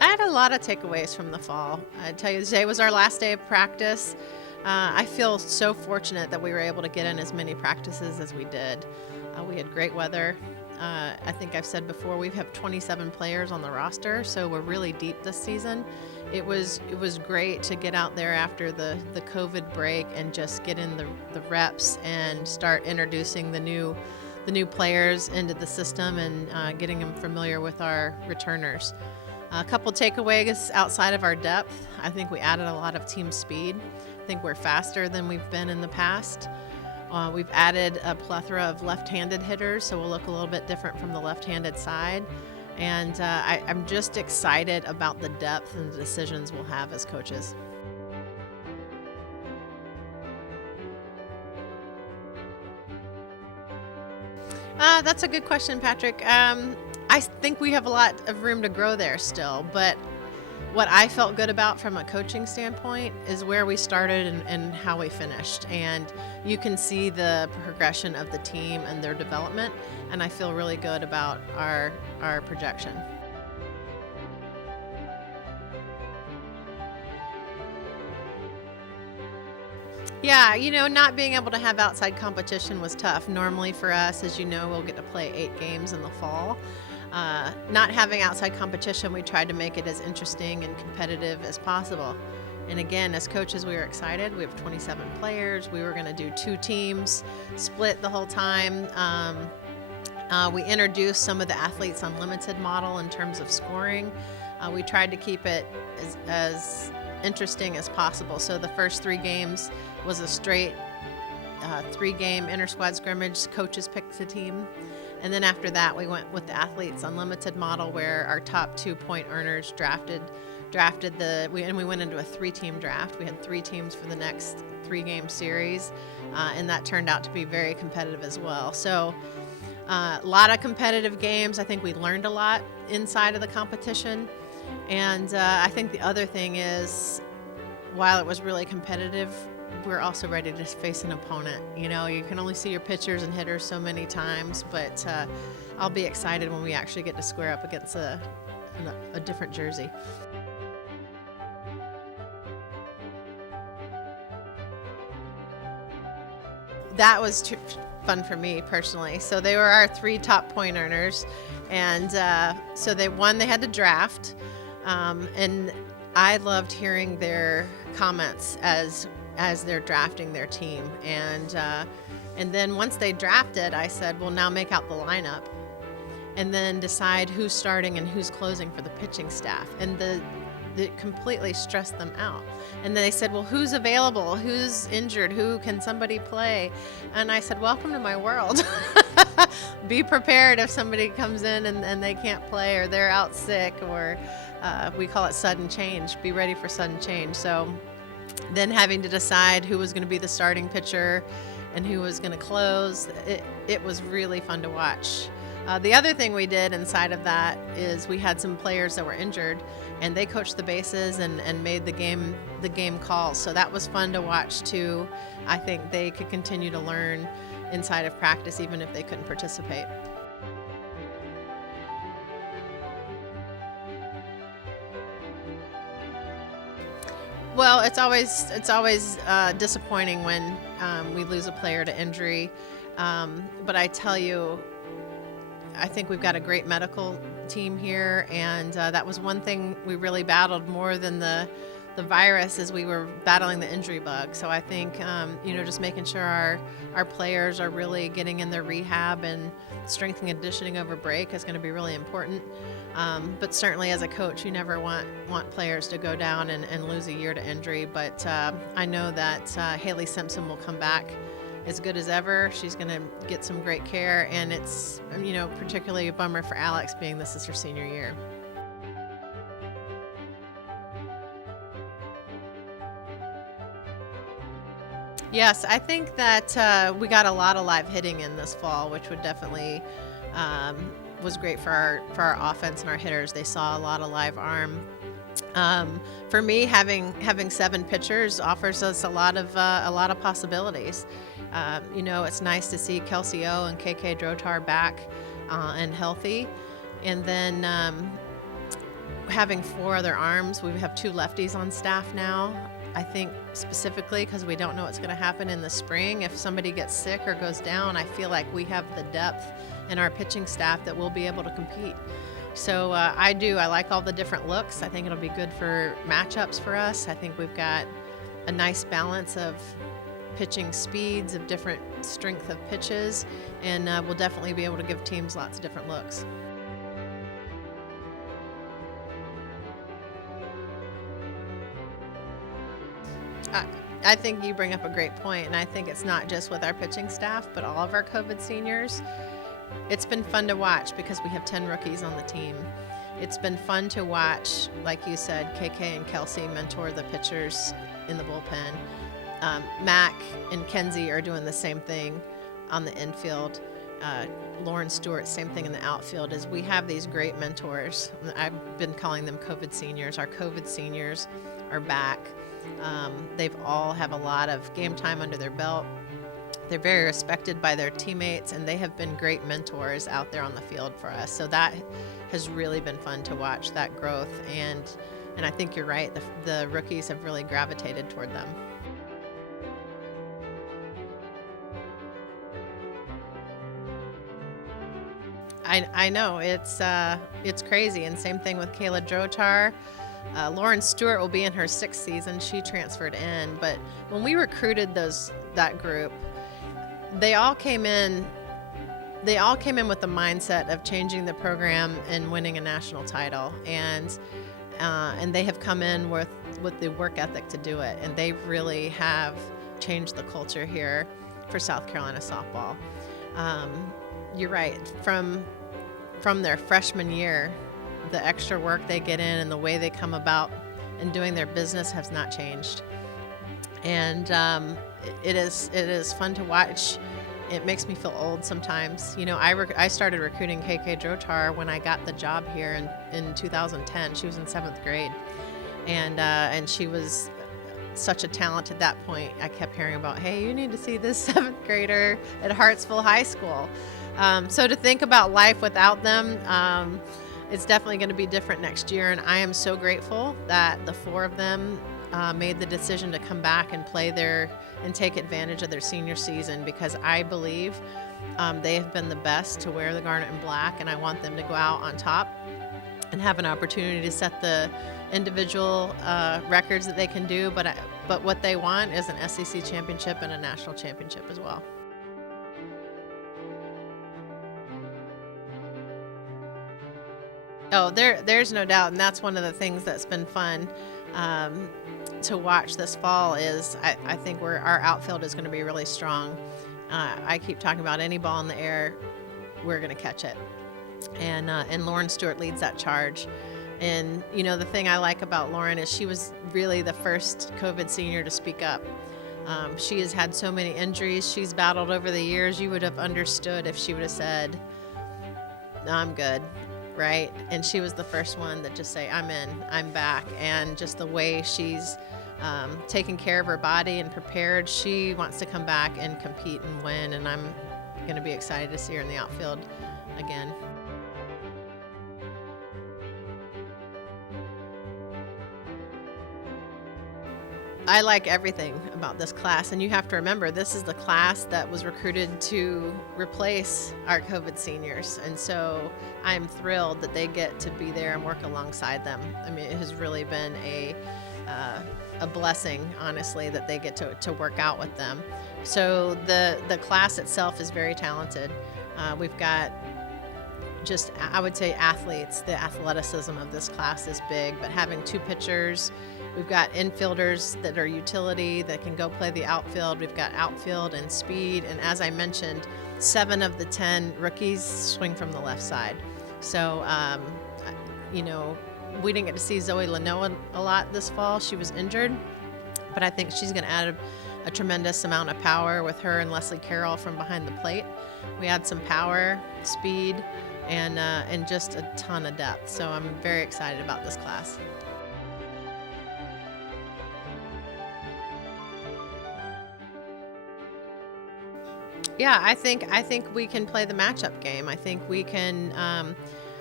I had a lot of takeaways from the fall. I tell you, today was our last day of practice. I feel so fortunate that we were able to get in as many practices as we did. We had great weather. I think I've said before, we have 27 players on the roster, so we're really deep this season. It was great to get out there after the COVID break and just get in the reps and start introducing the new players into the system and getting them familiar with our returners. A couple takeaways outside of our depth. I think we added a lot of team speed. I think we're faster than we've been in the past. We've added a plethora of left-handed hitters, so we'll look a little bit different from the left-handed side. And I'm just excited about the depth and the decisions we'll have as coaches. That's a good question, Patrick. I think we have a lot of room to grow there still, but what I felt good about from a coaching standpoint is where we started and how we finished. And you can see the progression of the team and their development, and I feel really good about our projection. Yeah, not being able to have outside competition was tough. Normally for us, as you know, we'll get to play 8 games in the fall. Not having outside competition, we tried to make it as interesting and competitive as possible. And again, as coaches, we were excited. We have 27 players. We were going to do 2 teams, split the whole time. We introduced some of the Athletes Unlimited model in terms of scoring. We tried to keep it as interesting as possible. So the first 3 games was a straight 3-game inter-squad scrimmage. Coaches picked the team. And then after that, we went with the Athletes Unlimited model, where our top 2 point earners drafted and we went into a 3-team draft. We had 3 teams for the next 3-game series, and that turned out to be very competitive as well. So a lot of competitive games. I think we learned a lot inside of the competition. And I think the other thing is, while it was really competitive, we're also ready to face an opponent. You can only see your pitchers and hitters so many times, but I'll be excited when we actually get to square up against a different jersey. That was fun for me personally. So they were our 3 top point earners, and so they had to draft, and I loved hearing their comments as they're drafting their team. And then once they drafted, I said, well, now make out the lineup and then decide who's starting and who's closing for the pitching staff. And it completely stressed them out. And then they said, well, who's available? Who's injured? Who can somebody play? And I said, welcome to my world. Be prepared if somebody comes in and they can't play, or they're out sick, or we call it sudden change. Be ready for sudden change. So then having to decide who was going to be the starting pitcher and who was going to close, it was really fun to watch. The other thing we did inside of that is we had some players that were injured, and they coached the bases and made the game calls. So that was fun to watch too. I think they could continue to learn inside of practice even if they couldn't participate. Well, it's always disappointing when we lose a player to injury, but I tell you, I think we've got a great medical team here, and that was one thing we really battled more than the virus, is we were battling the injury bug. So I think just making sure our players are really getting in their rehab, and strength and conditioning over break is going to be really important. But certainly as a coach, you never want players to go down and lose a year to injury. But I know that Haley Simpson will come back as good as ever. She's going to get some great care, and it's particularly a bummer for Alex, being this is her senior year. Yes, I think that we got a lot of live hitting in this fall, which would definitely was great for our offense and our hitters. They saw a lot of live arm. For me, having 7 pitchers offers us a lot of possibilities. It's nice to see Kelsey O and KK Drotar back and healthy, and then having 4 other arms. We have 2 lefties on staff now. I think specifically because we don't know what's going to happen in the spring. If somebody gets sick or goes down, I feel like we have the depth in our pitching staff that we'll be able to compete. So I like all the different looks. I think it'll be good for matchups for us. I think we've got a nice balance of pitching speeds, of different strength of pitches, and we'll definitely be able to give teams lots of different looks. I think you bring up a great point, and I think it's not just with our pitching staff, but all of our COVID seniors. It's been fun to watch because we have 10 rookies on the team. It's been fun to watch, like you said, KK and Kelsey mentor the pitchers in the bullpen. Mac and KENZI are doing the same thing on the infield. Lauren Stewart, same thing in the outfield. Is we have these great mentors. I've been calling them COVID seniors. Our COVID seniors are back. They've all have a lot of game time under their belt. They're very respected by their teammates, and they have been great mentors out there on the field for us. So that has really been fun to watch, that growth. And I think you're right. The rookies have really gravitated toward them. I know it's crazy, and same thing with Kayla Drotar. Lauren Stewart will be in her 6th season. She transferred in, but when we recruited that group, they all came in with the mindset of changing the program and winning a national title, and they have come in with the work ethic to do it, and they really have changed the culture here for South Carolina softball. You're right. From their freshman year, the extra work they get in and the way they come about in doing their business has not changed. And it is fun to watch. It makes me feel old sometimes. You know, I started recruiting KK Drotar when I got the job here in 2010. She was in 7th grade, and she was such a talent at that point. I kept hearing about, hey, you need to see this 7th grader at Hartsville High School. So to think about life without them, it's definitely going to be different next year. And I am so grateful that the 4 of them made the decision to come back and play and take advantage of their senior season, because I believe they have been the best to wear the garnet and black, and I want them to go out on top and have an opportunity to set the individual records that they can do. But what they want is an SEC championship and a national championship as well. Oh, there's no doubt, and that's one of the things that's been fun to watch this fall. Is I think our outfield is going to be really strong. I keep talking about any ball in the air, we're going to catch it, and Lauren Stewart leads that charge. And you know, the thing I like about Lauren is she was really the first COVID senior to speak up. She has had so many injuries she's battled over the years. You would have understood if she would have said, "No, I'm good." Right? And she was the first one that just say, I'm in, I'm back. And just the way she's taken care of her body and prepared, she wants to come back and compete and win. And I'm going to be excited to see her in the outfield again. I like everything about this class, and you have to remember, this is the class that was recruited to replace our COVID seniors, and so I'm thrilled that they get to be there and work alongside them. I mean, it has really been a blessing, honestly, that they get to work out with them. So the class itself is very talented. We've got just, I would say, athletes. The athleticism of this class is big, but having 2 pitchers, we've got infielders that are utility that can go play the outfield. We've got outfield and speed. And as I mentioned, 7 of the 10 rookies swing from the left side. So, you know, we didn't get to see Zoe Lanoa a lot this fall. She was injured, but I think she's going to add a tremendous amount of power with her and Leslie Carroll from behind the plate. We had some power, speed, and just a ton of depth. So I'm very excited about this class. Yeah, I think we can play the matchup game. I think we can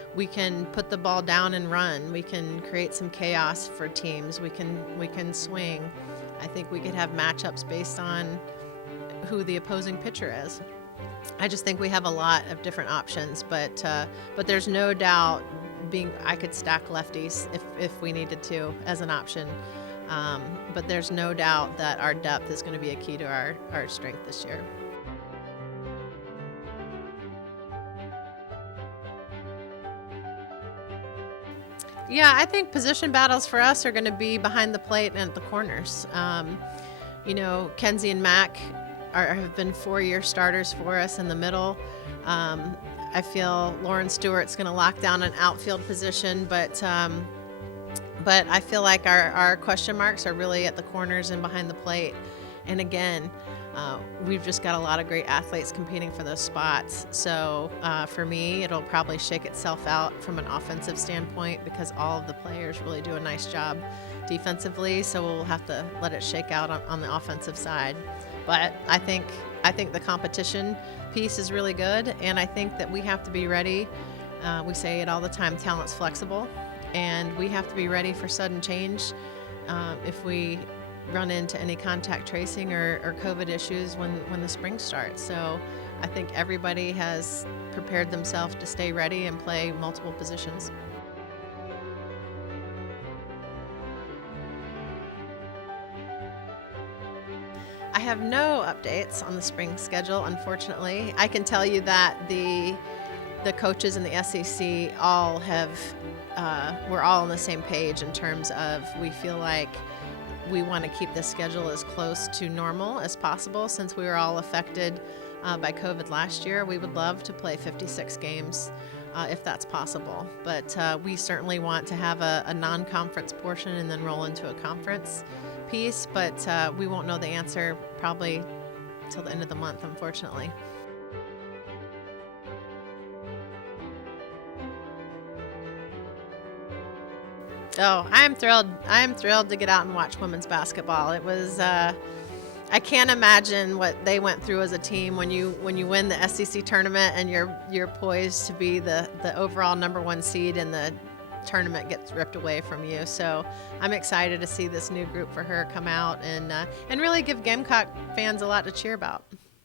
we can put the ball down and run. We can create some chaos for teams. We can swing. I think we could have matchups based on who the opposing pitcher is. I just think we have a lot of different options, but there's no doubt I could stack lefties if we needed to as an option. But there's no doubt that our depth is going to be a key to our strength this year. Yeah, I think position battles for us are going to be behind the plate and at the corners. KENZI and Mac have been 4-year starters for us in the middle. I feel Lauren Stewart's going to lock down an outfield position, but I feel like our question marks are really at the corners and behind the plate. And again, we've just got a lot of great athletes competing for those spots. So for me, it'll probably shake itself out from an offensive standpoint because all of the players really do a nice job defensively. So we'll have to let it shake out on the offensive side. But I think the competition piece is really good, and I think that we have to be ready. We say it all the time, talent's flexible, and we have to be ready for sudden change if we run into any contact tracing or COVID issues when the spring starts. So I think everybody has prepared themselves to stay ready and play multiple positions. I have no updates on the spring schedule, unfortunately. I can tell you that the coaches in the SEC all we're all on the same page in terms of we feel like we want to keep the schedule as close to normal as possible since we were all affected by COVID last year. We would love to play 56 games if that's possible, but we certainly want to have a non-conference portion and then roll into a conference piece, but we won't know the answer probably till the end of the month, unfortunately. Oh, I am thrilled. I am thrilled to get out and watch women's basketball. It was I can't imagine what they went through as a team when you win the SEC tournament and you're poised to be the overall number 1 seed and the tournament gets ripped away from you. So I'm excited to see this new group for her come out and really give Gamecock fans a lot to cheer about.